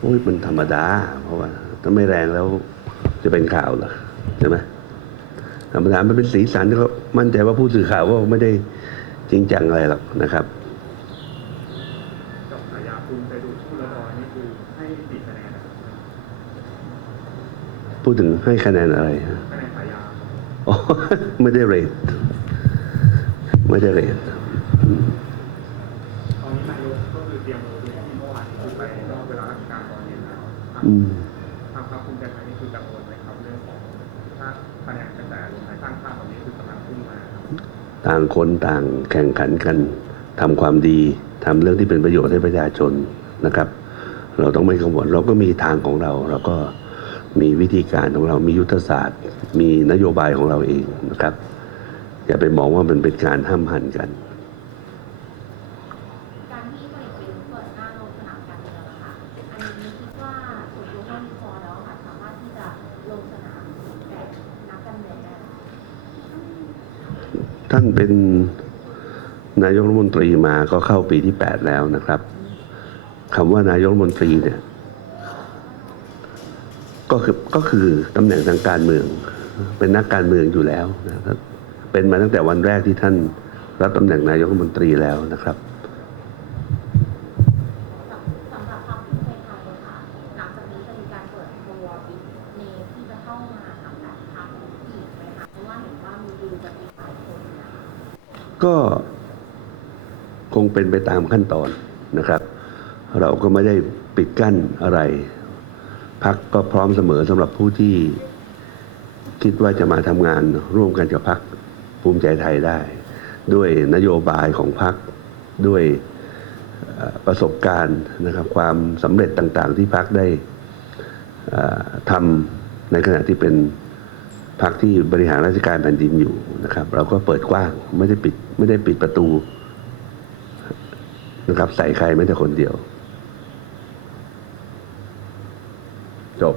โอ้ยมันธรรมดา เพราะว่าถ้าไม่แรงแล้วจะเป็นข่าวเหรอใช่ไหมธรรมดามันเป็นสีสันก็มั่นใจว่าผู้สื่อข่าวก็ไม่ได้จริงจังอะไรหรอกนะครับกับฉายาภูมิใจดูผู้ละครนี่คือให้กี่คะแนนนะครับพูดถึงให้คะแนนอะไรฮะคะแนนฉายาอ๋อไม่ได้เรทไม่ได้เรท อืมทางพรรคภูมิใจไทยนี่คือกังวลไหมครับเรื่องของถ้าคะแนนกระแสรวมไทยสร้างชาติตอนนี้คือกำลังพุ่งมาครับต่างคนต่างแข่งขันกันทำความดีทำเรื่องที่เป็นประโยชน์ให้ประชาชนนะครับ เราต้องไม่กังวลเราก็มีทางของเรา เราก็มีวิธีการของเรามียุทธศาสตร์ มีนโยบายของเราเองนะครับ อย่าไปมองว่ามันเป็นการห้ามหันกัน การที่พลเอกประยุทธ์เปิดหน้าลงสนามการเมืองอะค่ะ อันนี้คิดว่าส่วนตัวท่านพอแล้วค่ะ สามารถที่จะลงสนามแบบนักการเมืองได้ ท่านเป็นนายกรัฐมนตรีมาก็เข้าปีที่แปดแล้วนะครับคำว่านายกรัฐมนตรีเนี่ย ก็คือก็คือตำแหน่งทางการเมือง เป็นนักการเมืองอยู่แล้วนะครับเป็นมาตั้งแต่วันแรกที่ท่านรับตำแหน่งนายกรัฐมนตรีแล้วนะครับ สำหรับพรรคภูมิใจไทยค่ะ หลังจากนี้จะมีการเปิดตัวบิ๊กเนมที่จะเข้ามาสังกัดพรรคอีกไหมคะ เพราะว่าเห็นว่ามีดูจะมีหลายคนนะคะ ก็คงเป็นไปตามขั้นตอนนะครับ เราก็ไม่ได้ปิดกั้นอะไร พักก็พร้อมเสมอสำหรับผู้ที่คิดว่าจะมาทำงานร่วมกันกับพักภูมิใจไทยได้ ด้วยนโยบายของพักด้วยประสบการณ์นะครับ ความสำเร็จต่างๆ ที่พักได้ทำในขณะที่เป็น พรรคที่บริหารราชการแผ่นดินอยู่นะครับ เราก็เปิดกว้างไม่ได้ปิดไม่ได้ปิดประตูนะครับใส่ใครไม่แต่คนเดียว จบ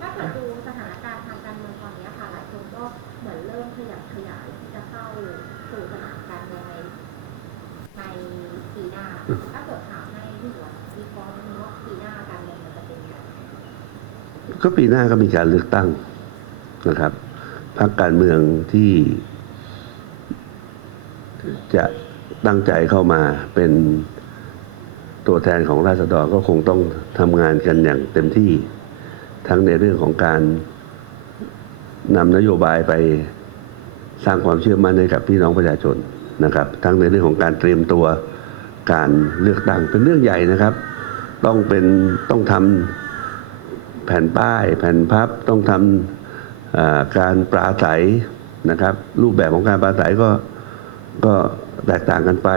ถ้าเกิดดูสถานการณ์ทางการเมืองตอนนี้ค่ะ หลายคนก็เหมือนเริ่มขยับขยายที่จะเข้าสู่สนามการเมืองในในปีหน้า ถ้าเกิดถามให้พี่หัววิเคราะห์นิดนึงว่าปีหน้าการเมืองมันจะเป็นยังไง ก็ปีหน้าก็มีการเลือกตั้งนะครับพรรคการเมืองที่จะตั้งใจเข้ามาเป็นตัวแทนของราษฎรก็คงต้องทำงานกันอย่างเต็มที่ทั้งในเรื่องของการนำนโยบายไปสร้างความเชื่อมั่นให้กับพี่น้องประชาชนนะครับ ทั้งในเรื่องของการเตรียมตัวการเลือกตั้งเป็นเรื่องใหญ่นะครับ ต้องเป็นต้องทำ แผ่นป้าย แผ่นพับต้องทำการปราศัยนะครับ รูปแบบของการปราศัยก็ก็แตกต่างกันไป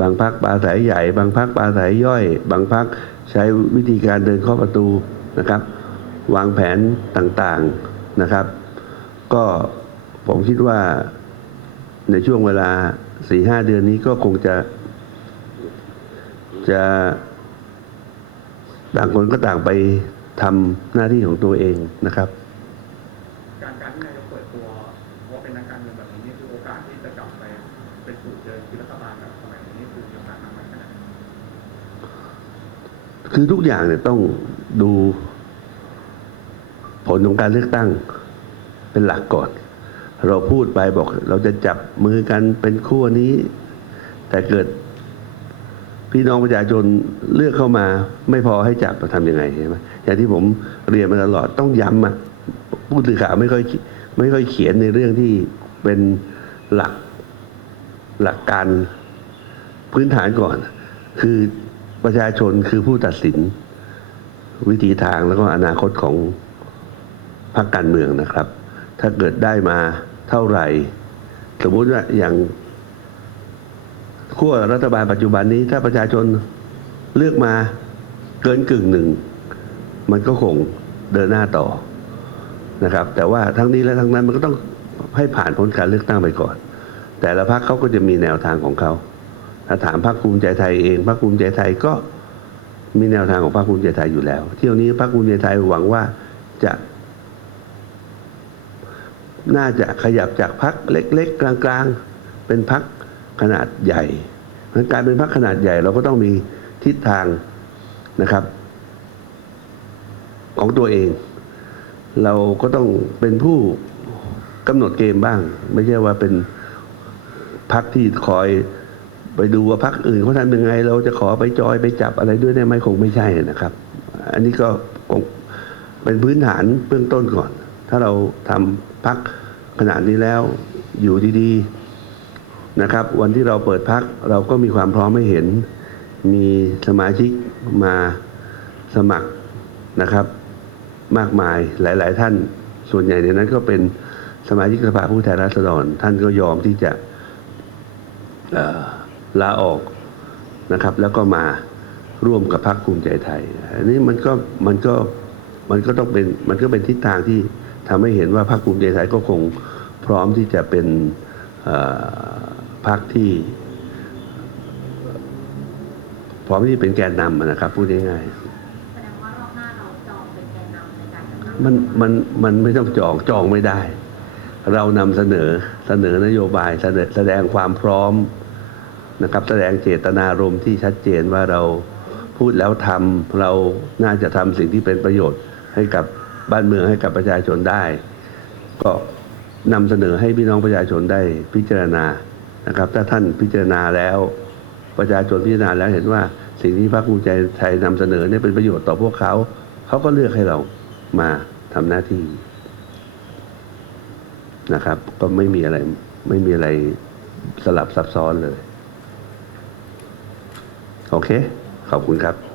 บางพักปราศัยใหญ่ บางพักปราศัยย่อย บางพักใช้วิธีการเดินเข้าประตูนะครับ วางแผนต่างๆนะครับ ก็ผมคิดว่าในช่วงเวลาสี่ห้าเดือนนี้ก็คงจะ จะต่างคนก็ต่างไป ทำหน้าที่ของตัวเองนะครับ การการที่นายกเปิดตัวว่าเป็นนักการเมืองแบบนี้นี่คือโอกาสที่จะกลับไปเป็นสูตรเดิมที่รัฐบาลแบบสมัยนี้นี่คือมีโอกาสมากน้อยแค่ไหนคือทุกอย่างเนี่ยต้องดูผลของการเลือกตั้งเป็นหลักก่อน เราพูดไปบอก เราจะจับมือกันเป็นคู่นี้ แต่เกิด พี่น้องประชาชนเลือกเข้ามา ไม่พอให้จับจะทำยังไงใช่ไหมอย่างที่ผมเรียนมาตลอดต้องย้ำอะผู้สื่อข่าวไม่ค่อยไม่ค่อยเขียนในเรื่องที่เป็นหลักหลักการพื้นฐานก่อน คือประชาชนคือผู้ตัดสินวิธีทางแล้วก็อนาคตของพรรคการเมืองนะครับ ถ้าเกิดได้มาเท่าไหร่ สมมุติว่าอย่าง ขั้วรัฐบาลปัจจุบันนี้ ถ้าประชาชนเลือกมาเกินกึ่งหนึ่ง มันก็คงเดินหน้าต่อนะครับ แต่ว่าทั้งนี้และทั้งนั้นมันก็ต้องให้ผ่านพ้นการเลือกตั้งไปก่อน แต่ละพรรคเขาก็จะมีแนวทางของเขาถ้าถามพรรคภูมิใจไทยเองพรรคภูมิใจไทยก็มีแนวทางของพรรคภูมิใจไทยอยู่แล้ว เที่ยวนี้พรรคภูมิใจไทยหวังว่าจะ น่าจะขยับจากพรรคเล็ก ๆ กลาง ๆ เป็นพรรค ขนาดใหญ่เพราะฉะนั้นการเป็นพรรคขนาดใหญ่เราก็ต้องมีทิศทางนะครับ ของตัวเอง เราก็ต้องเป็นผู้กำหนดเกมบ้าง ไม่ใช่ว่าเป็นพักที่คอยไปดูว่าพักอื่นเขาทำยังไง เราจะขอไปจอยไปจับอะไรด้วยได้ไหมคงไม่ใช่นะครับ อันนี้ก็เป็นพื้นฐานเบื้องต้นก่อน ถ้าเราทำพักขนาดนี้แล้วอยู่ดีๆ นะครับ วันที่เราเปิดพักเราก็มีความพร้อมให้เห็น มีสมาชิกมาสมัครนะครับ มากมายหลาย ๆ ท่านส่วนใหญ่ในนั้นก็เป็นสมาชิกสภาผู้แทนราษฎร ท่านก็ยอมที่จะลาออกนะครับ แล้วก็มาร่วมกับพรรคภูมิใจไทย อันนี้มันก็มันก็มันก็ต้องเป็นมันก็เป็นทิศทางที่ทำให้เห็นว่าพรรคภูมิใจไทยก็คงพร้อมที่จะเป็น พรรคที่พร้อมที่จะเป็นแกนนำนะครับพูดง่ายๆแสดงว่ารอบหน้าเราจองเป็นแกนนำในการจัดตั้งมันมันมันไม่ต้องจองจองไม่ได้ เรานำเสนอเสนอนโยบายแสดงแสดงความพร้อมนะครับ แสดงเจตนารมณ์ที่ชัดเจนว่าเราพูดแล้วทำเราน่าจะทำสิ่งที่เป็นประโยชน์ให้กับบ้านเมืองให้กับประชาชนได้ ก็นำเสนอให้พี่น้องประชาชนได้พิจารณา นะครับ ถ้าท่านพิจารณาแล้ว ประชาชนพิจารณาแล้วเห็นว่าสิ่งที่พรรคภูมิใจไทยนำเสนอเนี่ยเป็นประโยชน์ต่อพวกเขาเขาก็เลือกให้เรามาทำหน้าที่นะครับ ก็ไม่มีอะไรไม่มีอะไรสลับซับซ้อนเลย โอเค ขอบคุณครับ